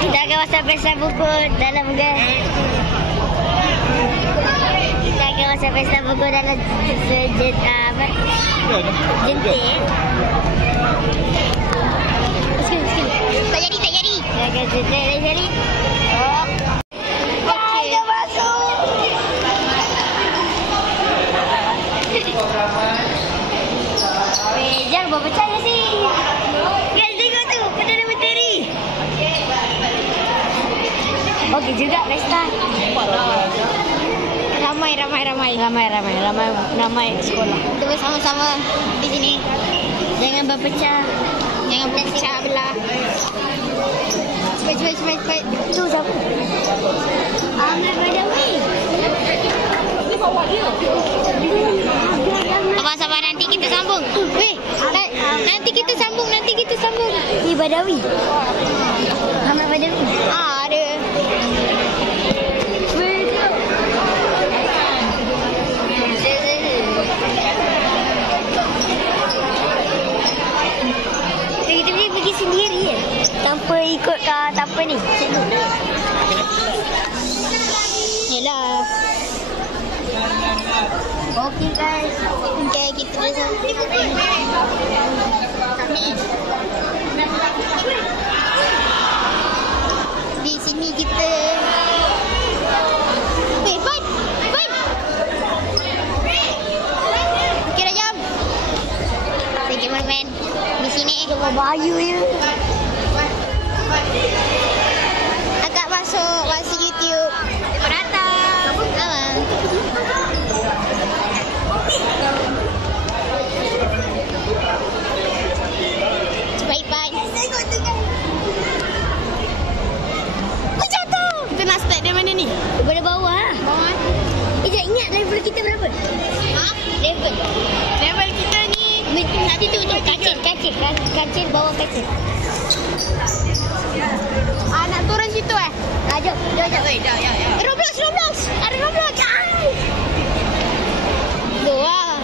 Kita akan masuk pesta buku dalam Kita akan masuk pesta buku dalam jentik. Tak jadi. Tak jadi. Oh. Okey. Dah masuk. Jangan berpercaya sih. Guys, tengok tu, Perdana Menteri. Okey juga pesta. Ramai sekolah. Kita bersama-sama di sini. Jangan berpecah belah. Cepat. Tu siapa? Ahmad Badawi. Sabar, nanti kita sambung. Nanti kita sambung. Ni Badawi. Ahmad Badawi. Ada. Kita boleh pergi sendiri ya? Tanpa ikut tanpa ni. Yelah. Okey guys. Okay, kita di sini kita. Fight. Okey dah jam. Pergi main di sini. Bahaya ya. Agak masuk YouTube. Selamat datang. Baik. Kau jatuh. Kita nak start dari mana ni? Daripada bawah lah. Bawah. Sekejap, ingat level kita berapa? Level kita ni nanti tu kacir bawah kacir. Nak turun situ jom. Roblox. Ada Roblox. Doa.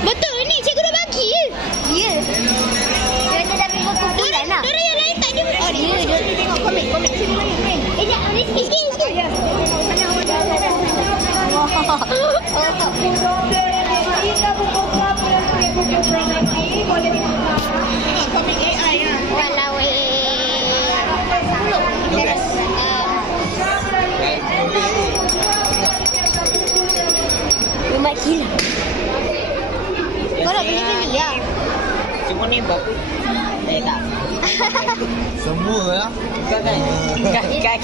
Betul ni cikgu dah bagi ke? Ya. Dia dah bagi buku bulan lah. Dia yang lain tak dia. Oh dia tengok komik. Sekejap, ni sikit. Komik AI lah. Walau Mak gila. Kau nak beli ya? Semua ni bagus. Tak. Semua lah. Kan.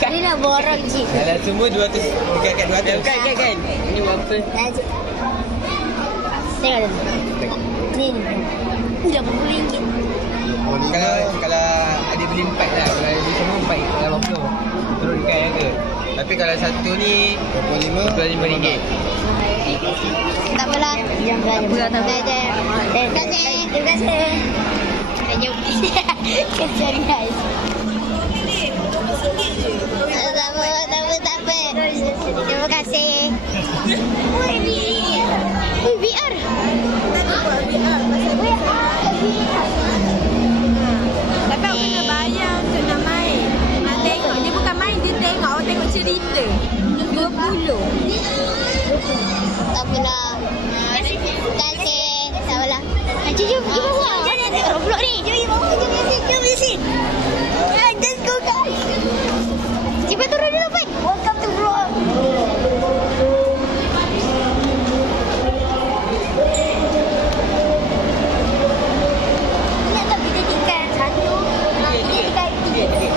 Ni nak borong je. Kalau semua 200 dekat 200. Kan. Ini berapa? Tengok ni. Ni RM80. Kalau ada beli 4 lah. Kalau beli semua 4 dalam 80. Terus dekat harga. Tapi kalau satu ni RM25. Tak apalah. Terima kasih. Jom. Kesian guys. Tak apa. Terima kasih. VR. Tapi awak kena bayar untuk nak main. Nak tengok. Dia bukan main, dia tengok. Awak tengok cerita. 20. Tak apalah. Terima kasih. Tak apalah. Jom bawah. Roblox ni. Jom sini. Let's go guys. Cepat turun dulu Pat. Welcome to vlog. Nak tak kita tinggal satu. Kita tinggal 3.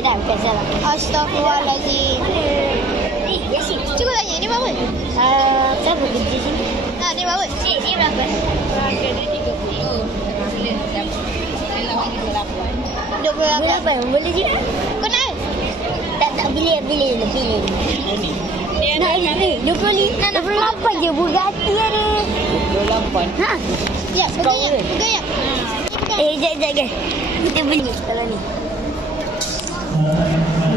dah bukan salah. Astaghfirullahaladzim. Yasin. Cuba tanya, ni berapa? Siapa kerja sini? Ni berapa? Ni berapa? Harga dia 28. Boleh je. Kau nak? Tak pilih. Nak ni 28 je Bugatti ada. 28. Ha? Ya, pegang ya. Jap. Kita beli kalau ni.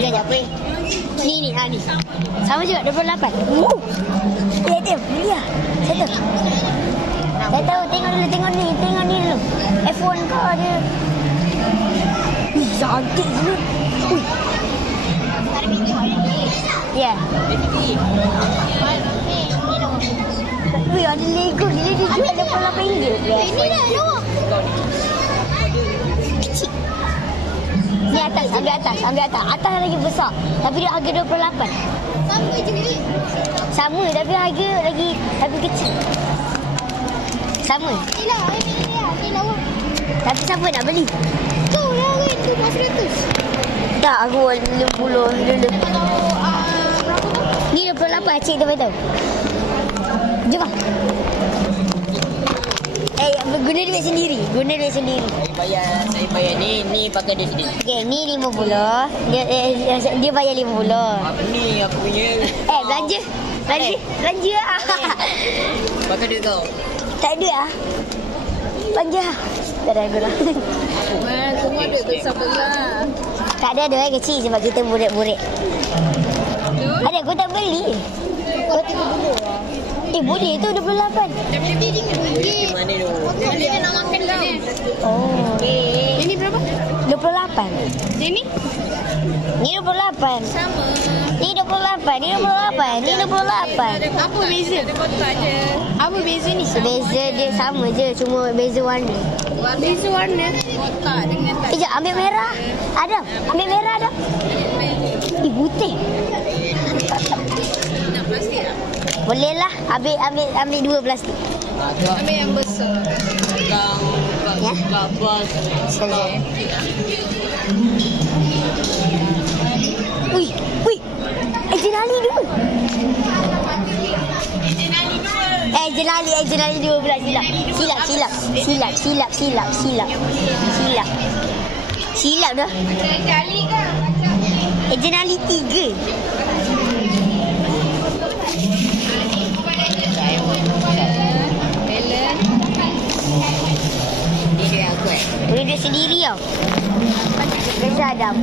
Jap. Ni. Sama juga 28. Dia beli lah. Saya tahu tengok ni dulu. F1 kau ada. Cantik dulu. Ya. Wih, ada Lego. Dia jual RM28. Ini dah lawa. Kecil. Ni atas. Atas lagi besar. Tapi dia harga RM28. Sama je. Sama tapi harga lagi kecil. Sama. Inilah. Ni lawa. Tapi siapa nak beli? Kau lah kan. Tu RM400. Tak, aku 50 dulu. Ni 28 cik tu betul. Jom lah. Guna duit sendiri. Saya bayar ni pakai dia sendiri. Okay, ni 50. Dia bayar 50. Apa ni aku punya? Belanja lah. Pakai duit kau. Tak ada lah. Belanja lah. Tak ada aku lah. Semua duit besar lah. Tak ada kecil sebab kita burik-burik. Ada aku tak beli. Kau tengok dulu lah. Boleh tu 28. Tapi dia tinggi. Mana tu? Dia nak makan dah. Oh. Ini berapa? 28. Ini? Ni 28. Sama. Ni 28. Apa beza? Dia kotak je. Apa beza ni? Beza dia sama je, cuma beza warna. Beza warna? Kotak dengan tak. Sekejap, ambil merah. Adam, ambil merah Adam. Putih. Nak plastik tak? Boleh lah, ambil 2 plastik. Ambil yang besar. Ya? Kapas. Saja. Ui. Jenali 2. Jenali 2 pula silap dah. Jenali ke? Jenali 3. Helen. Ni dia aku Boleh dia sendiri tau. Biasa Adam.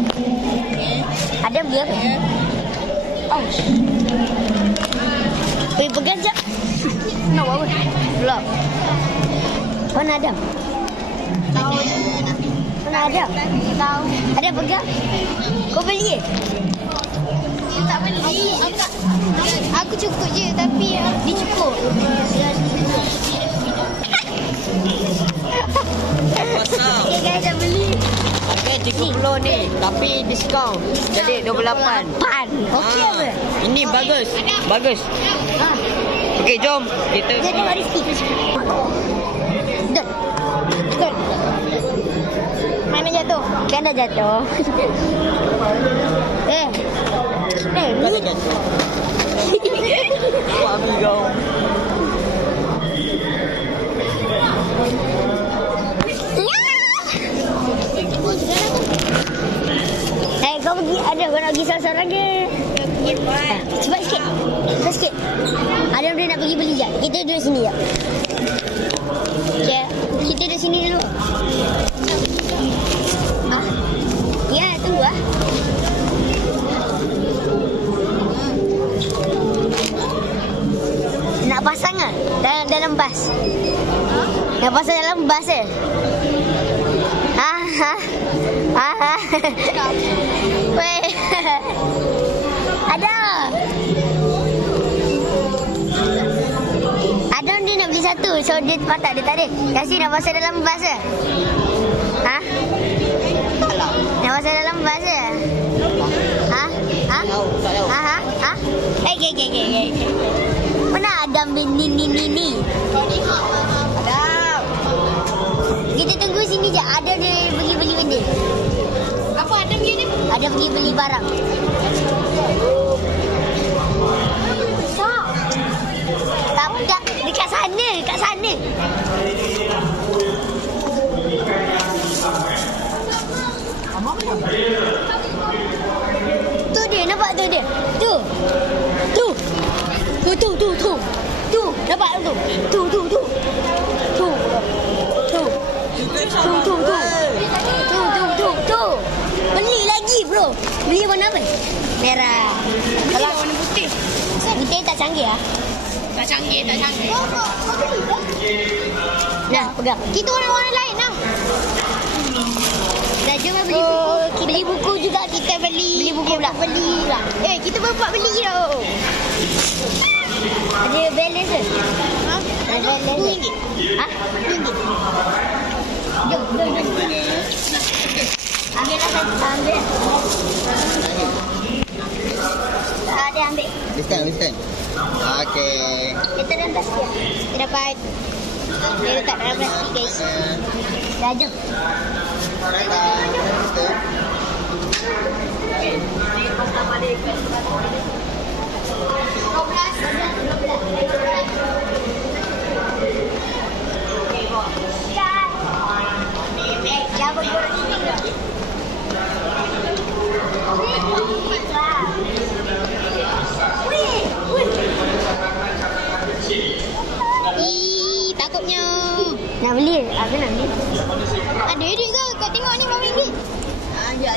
Adam dia apa? Oh. Boleh pegang jap. Nak buat apa? Belum. Mana Adam? Tahu. Mana Adam? Tahu. Ada pegang? Kau beli Tak beli. Aku cukup je tapi dia cukup. Pasal. Okay guys, dah beli. Harga 30 ni. Tapi diskaun. Jadi 28. Okey apa? Ini bagus. Okey, jom. Kita Dia tengok Rizky. Dot. Mana jatuh? Kan dah jatuh. Kalau jatuh. Apa ambil kau? Kau pergi, ada kau nak pergi seorang-seorang ke? Cepat sikit. Ada dia nak pergi beli je. Kita duduk sini je. Okay. Kita duduk sini dulu. Ya, tunggu lah. Nak pasang ke? Dalam bas. Nak pasang dalam bas ke? Weh. Ada dia nak beli satu. So dia patah, dia tak ada. Kasih nak pasang dalam bas ke? Nak pasang dalam bas ke? Okay. Mana Adam ni? Adam. Kita tunggu sini je. Ada dia beli benda. Apa Adam dia ni? Ada Dia pergi beli barang. Tak, dekat sana, dekat sana. Tu dia, nampak tu dia. Tu. Nampak tu. Tu. Beli lagi, bro. Beli warna apa? Merah. Kalau warna putih. Putih tak canggih ah. Tak canggih. Nah, pegang. Kita warna-warna lain lah. Dah jom beli buku. Beli buku juga kita beli. Beli buku pula. Beli lah. Kita berempat beli tau. Ada balance ke? Ada balance. RM2. Jom. Ambillah satu. Ambil. Ada ambil. Listen. Okey. Kita dalam plastik. Kita dapat. Dia letak dalam plastik guys. Dah jom. Takutnya. Nak beli? Apa nak beli? Ada duit ke? Kau tengok ni RM5.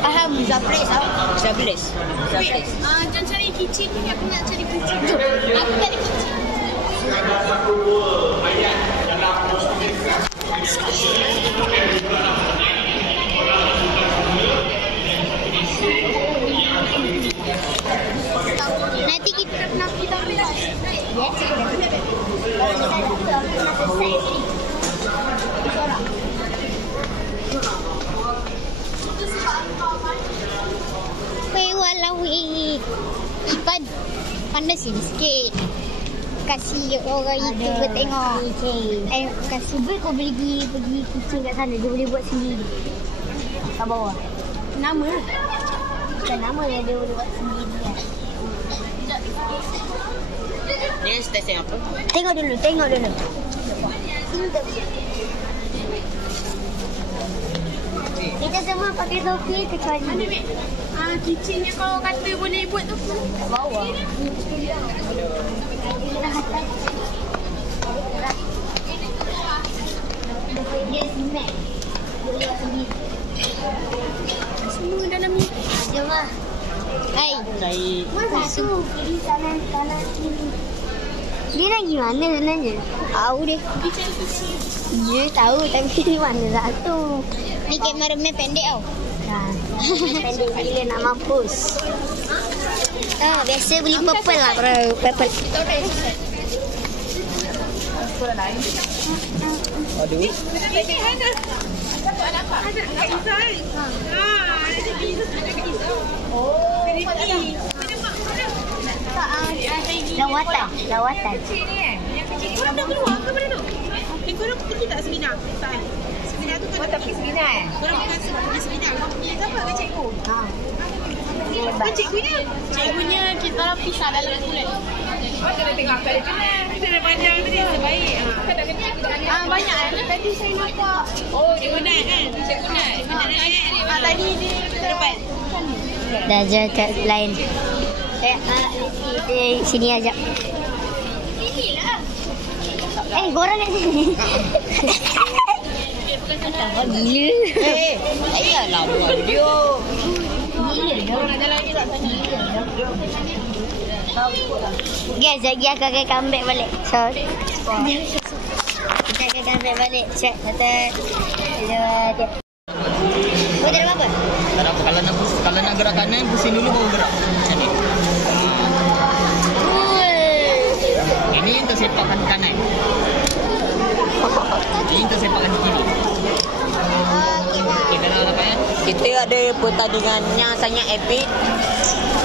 Faham Zables tau. Zables. Jangan cari kicin ni. Aku nak cari kicin. Aku tak ada kicin. Nanti kita nak kita ambil. Yes. Walawi Ipan pandai sini sikit. Kasih orang itu tengok. Kasih ber kau pergi kucing kat sana. Dia boleh buat sendiri. Kat bawah. Nama? Bukan nama dia boleh buat sendiri kan. Ni stesen apa? Tengok dulu. Kita semua pakai topi kecuali Mana Mek? Kicin yang kau kata boleh buat tu. kat bawah. Dia simek. Boleh buat sendiri. Semua dalam ni. Jom lah. Hai. Mana tu? Kiri kanan kiri. Dia lagi mana sebenarnya? Tahu dia. Dia tahu tapi di mana satu. Ni kameraman pendek tau. Pendek gila nak mampus. Biasa beli purple lah bro. Purple. Aduh. Lawatan. Kecil ni kan? Yang kecil ni. Korang dah keluar ke benda tu? Korang pergi tak seminar? Tak. Seminar tu kan tak pergi seminar Korang pergi seminar. Kau pergi siapa ke cikgu? Kan cikgunya? Cikgunya kita orang pisah dalam bulan. Kena tengok akak dia kenal. Kita dah panjang tadi. Sebaik. Kau tak kenal? Banyak kan? Tadi saya nampak. Oh, dia kenal kan? Cikgu kenal. Dia tadi dia depan. Dah je kat lain. Sini aja. Inilah. Korang kat sini. Gila. Ayalah buat video. Gila. Ada lagi tak tanya? Guys, lagi aku akan comeback balik. So, kita akan comeback balik. Check. Kata dia. Kau tak ada apa? Tak ada apa. Kalau nak gerak kanan, pusing dulu baru gerak. Macam ni. Ini untuk sepakkan kanan. Ini untuk sepakkan kiri. Kita nak lapan. Kita ada pertandingan yang sangat epic.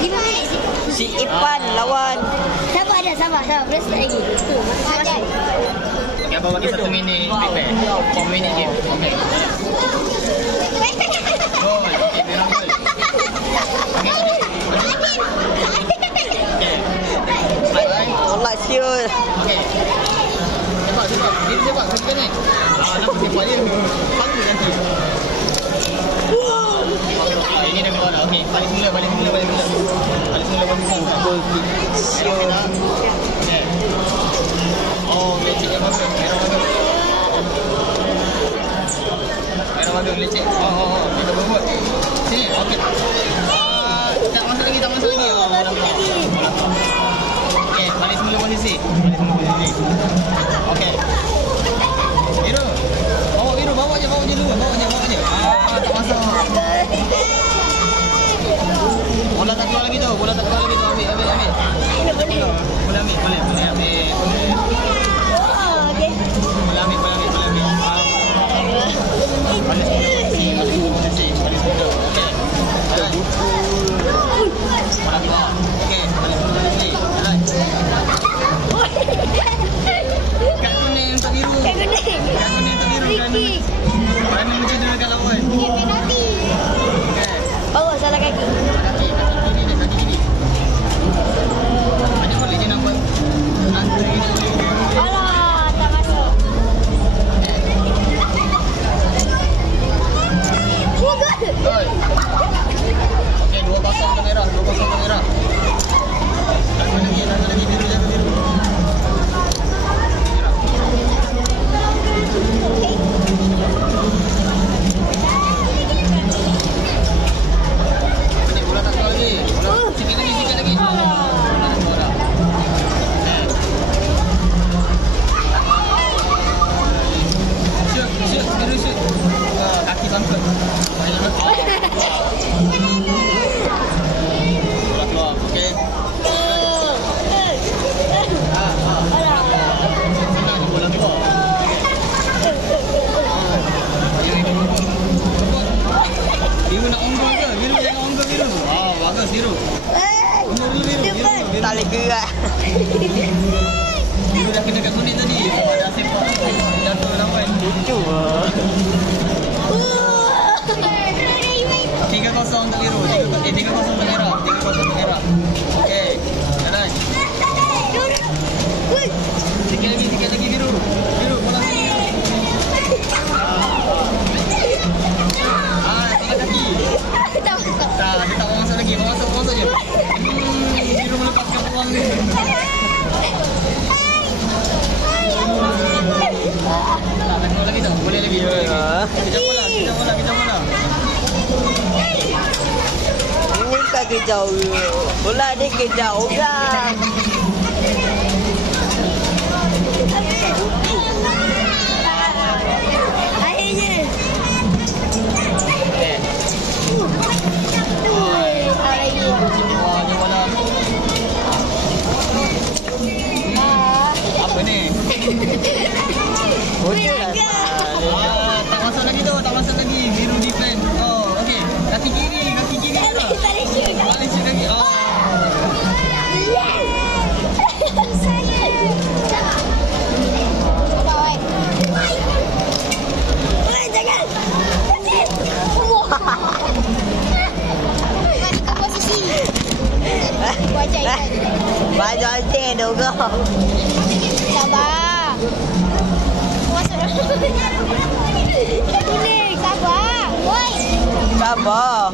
5 minit sih. Si Ipan lawan. Sabar. Terus lagi. Masuk. Yang bawa bagi 1 minit prepare. 4 minit game. Okay. Gol. Okay, memang gol. nak sepak dia. Sama nanti. Ini dah keluar dah. Okey, balik semula. Balik semula. Okey. Oh, leceh bagus. Merah bagus leceh. Oh, kita buat. Sini, okey. Tak masuk lagi. Oh, okey, balik semula posisi. Okey. Biru, bawa je dulu. Tak masuk. Bola tak keluar lagi tu. Ambil. Bola ambil. Boleh ambil. Bola ambil. Balik posisi. Okey. Jalan. Bola keluar. Okey, balik posisi. Jalan. Kad kuning untuk biru. Kerana mencederakan lawan. Penalti. Oh, salah kaki. Kaki kiri. Ada boleh je nak buat antri ni. Alah, tak masuk. Gol. Okey, 2-0 ke merah. Satu lagi biru, jaga biru. Bola tak keluar lagi. Sikit lagi. Bola. Shoot, biru shoot. Kaki sangkut. Bola keluar. Okey. Senang bola keluar. Biru nak unggul ke? Biru jangan unggul biru. Bagus biru. Biru. Tak boleh gerak. Biru dah kena kat kuning tadi. Dah sepak. Jatuh lawan. Lucu lah. 3-0 untuk biru. 3-0 untuk merah. Okey. Jalan. Sikit lagi biru. Bola sini. Salah kaki. Tak masuk. Dia tak masuk lagi. Masuk je. Biru melepaskan peluang ni. Tak keluar lagi tak? Boleh lagi. Kejap bola. Ini tak kejar bola dia kejar orang. Akhirnya. Dia bola. Apa ni? Bocor lah. Tak masuk lagi. Biru defend. Oh, okey. Kaki kiri. Balik shoot lagi. Banyak hati tu kau. Sabar. Kuning, sabar. Woi. Sabar.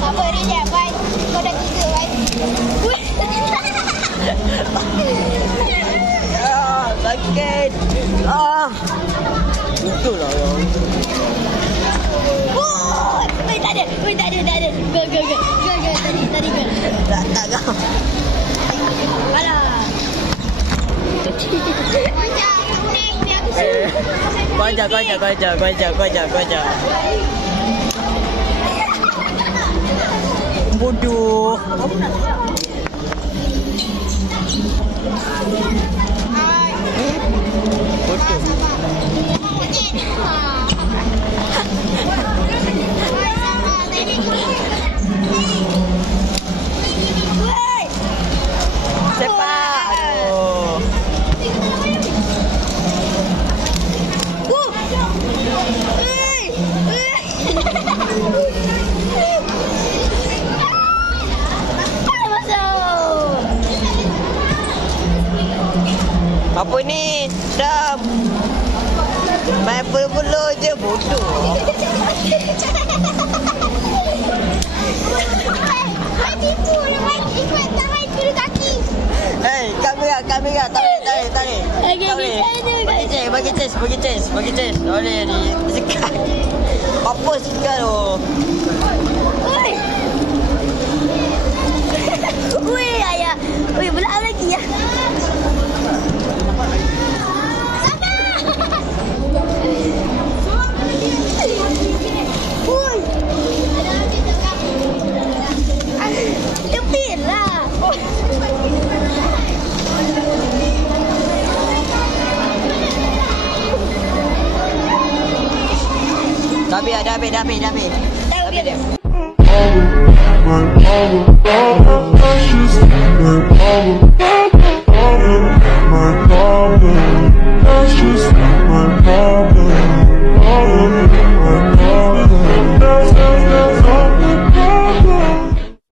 Sabar dia, Wan. Kau dah 3, Wan. Sakit. Betul lah. Tak ada. Go. Tadi go. Tak kau. Alah. Kau ajar. Bodoh. Sepak. Aduh. Main pula-pula je bodoh. Itu lepas ikut tangan dulu kaki. Hei, kamera. Tarik. Bagi chance. Boleh ni. Sekat. Apa sekat tu? Oi. Ui, ayah. Ui, belah lagi ya. Sana. Ui. Tepirlah. Dah habis dia. All the